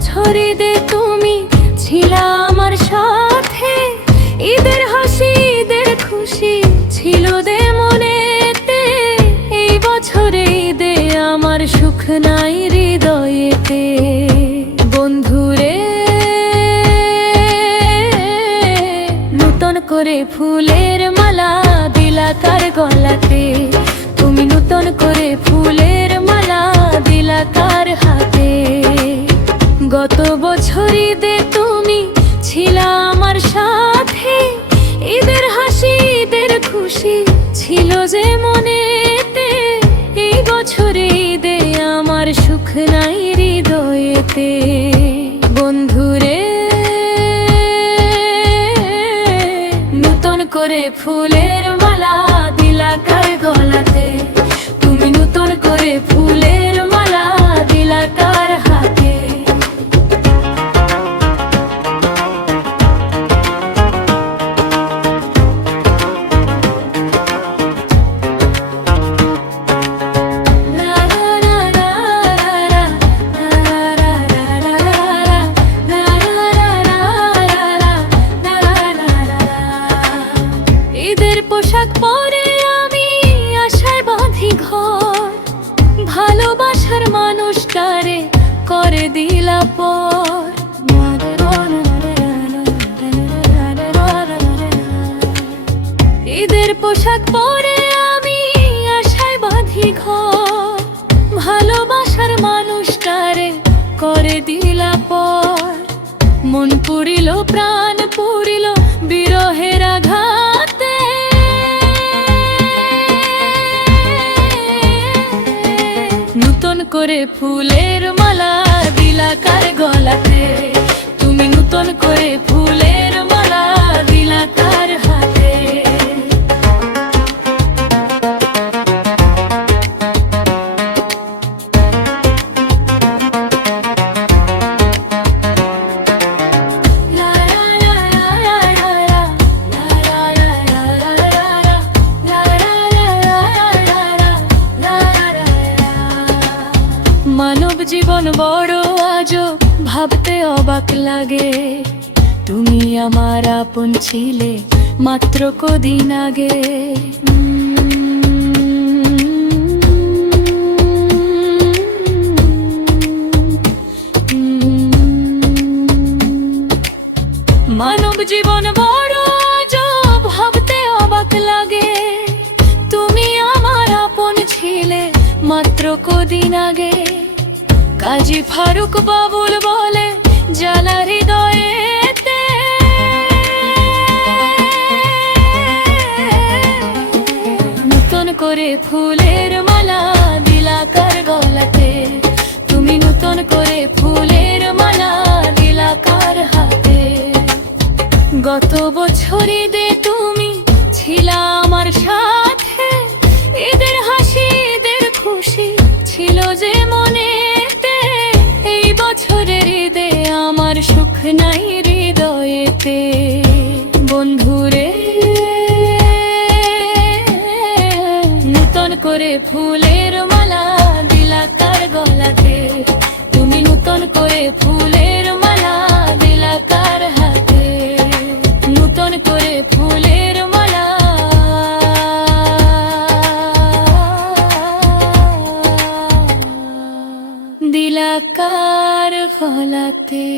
বছর ঈদে তুমি ছিলা আমার সাথে, ঈদের হাসি ঈদের খুশি ছিল দে মনেতে। এই বছরে ঈদে আমার সুখ নাই হৃদয়েতে। বন্ধুরে নূতন করে ফুলের মালা দিলা কার গলাতে, তুমি নূতন করে ফুলের মালা দিলা কার হাতে। গত বছর ঈদে তুমি ছিলা আমার সাথে, ঈদের হাসি ঈদের খুশি ছিল যে মনেতে। এই বছরে ঈদে আমার সুখ নাই হৃদয়েতে। বন্ধুরে নূতন করে ফুলের মালা দিলা কার গলাতে, তুমি নূতন করে ফুলের মালা দিলা কার হাতে। ঈদের পোশাক পরে আমি আশায় বাঁধি ঘর, ভালোবাসার মানুষটারে করে দিলা পর। ঈদের পোশাক পরে আমি আশায় বাঁধি ঘর, ভালোবাসার মানুষটারে করে দিলা পর। মন পুরিল প্রাণ পুরিল বিরহের আঘাতে, নূতন করে ফুলের মালা দিলা কার গলাতে, তুমি নূতন করে ফুলের মালা দিলা কার হাতে। মানব জীবন বড় আজব, ভাবতে অবাক লাগে। তুমি আমার আপন ছিলে মাত্র কদিন আগে। মানব জীবন বড় আজব, ভাবতে অবাক লাগে। তুমি আমার আপন ছিলে মাত্র কদিন আগে। কাজী ফারুক বাবুল বলে জ্বালা হৃদয়েতে, নূতন করে ফুলের মালা দিলা কার গলাতে, তুমি নূতন করে ফুলের মালা দিলা কার হাতে। গত বছর ঈদে তুমি ছিলা আমার সাথে, ঈদের হাসি ঈদের খুশি ছিল যে মনেতে। এই বছরের ঈদে আমার সুখ নাই হৃদয়েতে। বন্ধুরে নূতন করে ফুলের মালা দিলা কার গলাতে, তুমি নূতন করে ফুলের মালা দিলা কার হাতে। নূতন করে ফুলের মালা দিলা কার গলাতে।